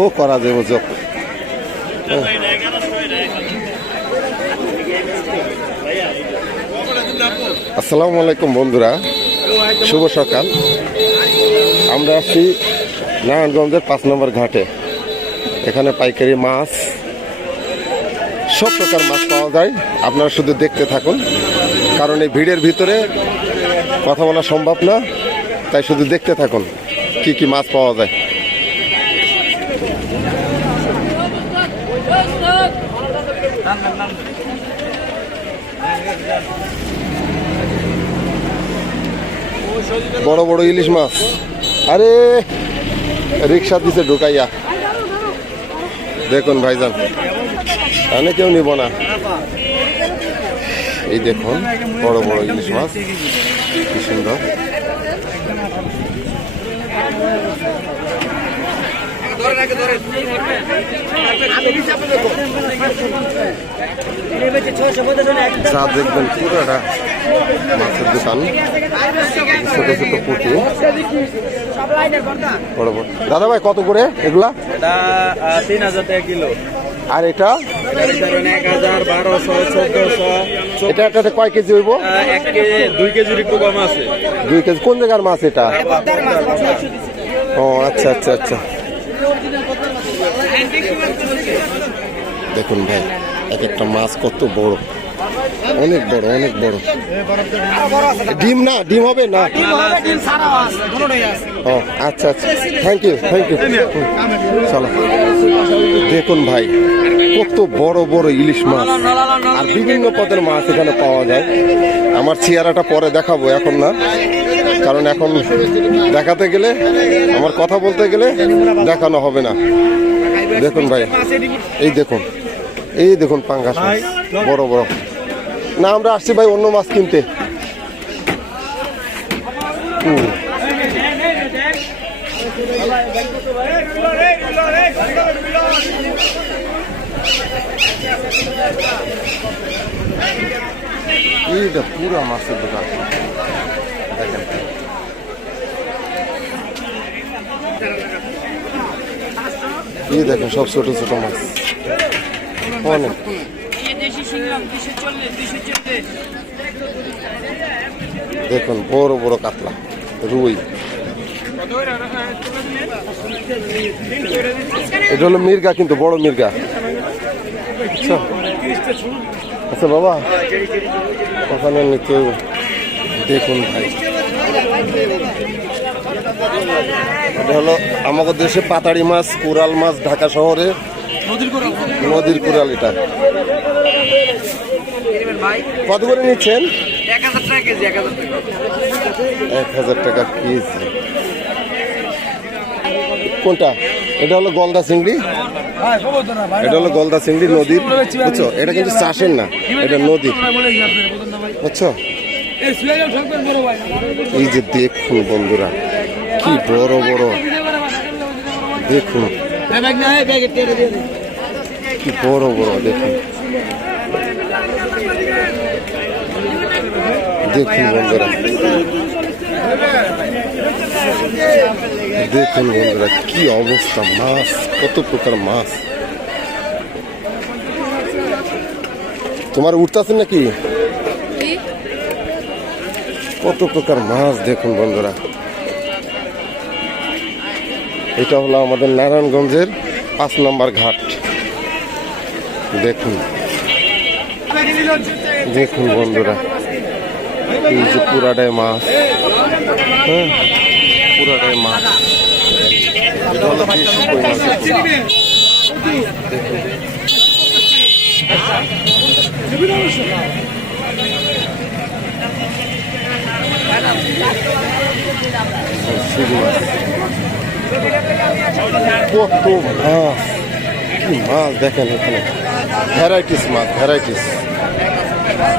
ও করা যাবে যোগ। আসসালামু আলাইকুম বন্ধুরা, শুভ সকাল। আমরা আছি নারায়ণগঞ্জের 5 নম্বর ঘাটে। এখানে পাইকারি মাছ, সব প্রকার মাছ পাওয়া যায়। আপনারা শুধু দেখতে থাকুন, কারণ এই ভিড়ের ভিতরে কথা বলা সম্ভব না, তাই শুধু দেখতে থাকুন কি কি মাছ পাওয়া যায়। বড় বড় ইলিশ মাছ, আরে রিক্সা দিছে ঢুকাইয়া। দেখুন ভাইজান, তাহলে কেউ নিব না। এই দেখুন বড় বড় ইলিশ মাছ, কি সুন্দর। যা দেখবেন পুরোটা মাছের দোকান, ছোট ছোট পুঁটি, বড় বড়। দাদা ভাই কত করে এগুলা? 3000 টাকা কিলো। আর এটা 1000, 1200, 1400। এটা একটা কয় কেজি হইব? 1 কেজি, 2 কেজির একটু কম আছে। 2 কেজি। কোন জায়গার মাছ এটা? ও আচ্ছা আচ্ছা আচ্ছা। দেখুন ভাই, এক একটা মাছ কত বড়, অনেক বড় অনেক বড়। ডিম না, ডিম হবে না? ও আচ্ছা আচ্ছা, থ্যাংক ইউ থ্যাংক ইউ। চলো দেখুন ভাই, কত বড় বড় ইলিশ মাছ আর বিভিন্ন পদের মাছ এখানে পাওয়া যায়। আমার চেহারাটা পরে দেখাবো, এখন না, কারণ এখন দেখাতে গেলে, আমার কথা বলতে গেলে দেখানো হবে না। দেখুন ভাই, এই দেখুন, এই দেখুন পাঙ্গাস মাছ বড় বড়। না, আমরা আসছি ভাই অন্য মাছ কিনতে। এইটা পুরো মাছের দোকান, দেখেন। এই দেখেন সব ছোট ছোট মাছ, অনেক। দেখুন বড় বড় কাতলা, রুই। এটা হলো মির্গা, কিন্তু বড় মির্গা। আচ্ছা আচ্ছা বাবা, ওখানে নিচে দেখুন ভাই, এটা হলো আমাদের দেশে পাতাড়ি মাছ, কোরাল মাছ। ঢাকা শহরে নদীর কোরাল। এটা কত করে নিচ্ছেন? 1000 টাকা কেজি। 1000 টাকা কেজি। কোনটা? এটা হলো গলদা চিংড়ি। এটা হলো গলদা চিংড়ি নদীর, বুঝছো? এটা কিন্তু চাষের না, এটা নদীর, বুঝছো? এই যে দেখুন বন্ধুরা, কি বড় বড়, দেখুন কি বড় বড়। দেখুন দেখুন বন্ধুরা, দেখুন বন্ধুরা কি অবস্থা। মাছ, কত প্রকার মাছ। তোমার উঠতেছে নাকি? কত প্রকার মাছ দেখুন বন্ধুরা। এটা হলো আমাদের নারায়ণগঞ্জের 5 নম্বর ঘাট। দেখুন দেখুন বন্ধুরা, এই যে পুরাটাই মাছ, হ্যাঁ পুরাটাই মাছ। এটা হলো দেশি কই মাছ। কত মাছ, কি মাছ দেখেন এখানে, ভ্যারাইটিস মাছ, ভ্যারাইটিস।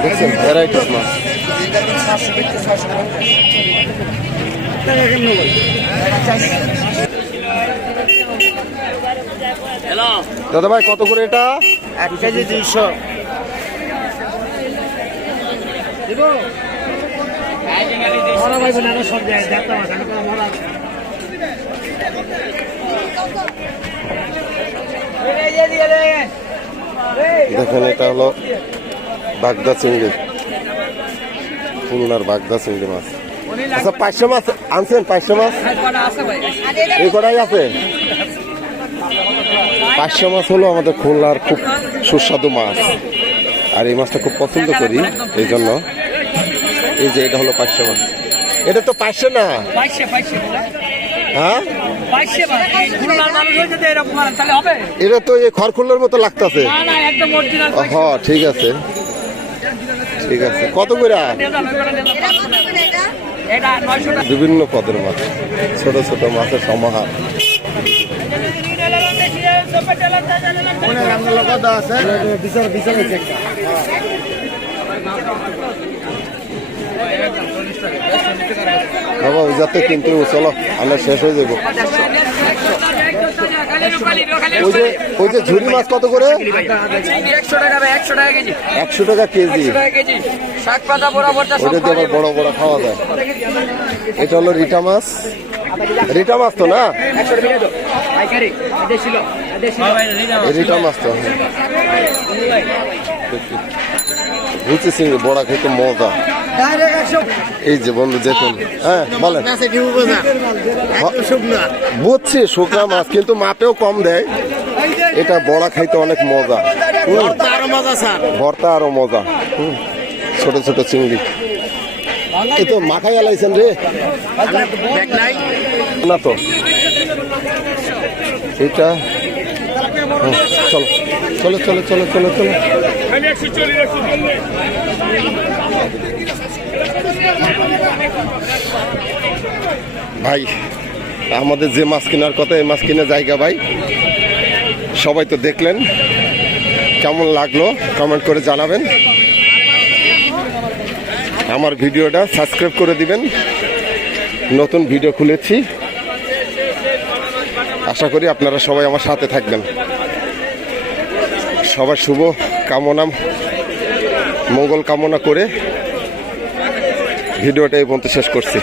দেখছেন ভ্যারাইটিস মাছ। দাদা ভাই কত করে এটা? 1 কেজি 200। দেখেন এটা হলো বাগদা চিংড়ি, খুলনার বাগদা চিংড়ি মাছ। আচ্ছা, 500 মাছ আনছেন? 500 মাছ এই কটাই আছে। 500 মাছ হলো আমাদের খুলনার খুব সুস্বাদু মাছ, আর এই মাছটা খুব পছন্দ করি, এই জন্য। এই যে এটা হলো 500 মাছ। এটা তো 500 না, হ্যাঁ এটা তো এই খড়খুল্লার মতো লাগতেছে। হ্যাঁ ঠিক আছে, ঠিক আছে। কত করে? বিভিন্ন পদের মাছ, ছোট ছোট মাছের সমাহার। বাবা ওই যাতে কিন্তু চলো, আমরা শেষ হয়ে যাবো। ওই যে ঝুরি মাছ কত করে? 100 টাকা ভাই, 100 টাকা কেজি। 100 টাকা কেজি। শাক পাতা বরাবর ওটা দিয়ে আবার বড় বড় খাওয়া যায়। এটা হলো রিটা মাছ। রিটা মাছ তো না? রিটা মাছ তো রুচি চিংড়ি বড়া খেতে মজা। এই যে বন্ধু দেখুন, হ্যাঁ বলেন। বুঝছি শুকনা মাছ, কিন্তু মাপেও কম দেয়। এটা বড়া খাইতে অনেক মজা, ভর্তা আরো মজা। ছোট ছোট চিংড়ি এই তো মাখাই আলাইছেন রে না তো এটা। চলো চলো চলো চলো চলো চলো। ভাই আমাদের যে মাছ কেনার কথা, এই মাছ কেনার জায়গা ভাই, সবাই তো দেখলেন। কেমন লাগলো কমেন্ট করে জানাবেন। আমার ভিডিওটা সাবস্ক্রাইব করে দিবেন। নতুন ভিডিও খুলেছি, আশা করি আপনারা সবাই আমার সাথে থাকবেন। সবার শুভ কামনা, মঙ্গল কামনা করে ভিডিওটা এই পর্যন্ত শেষ করছি।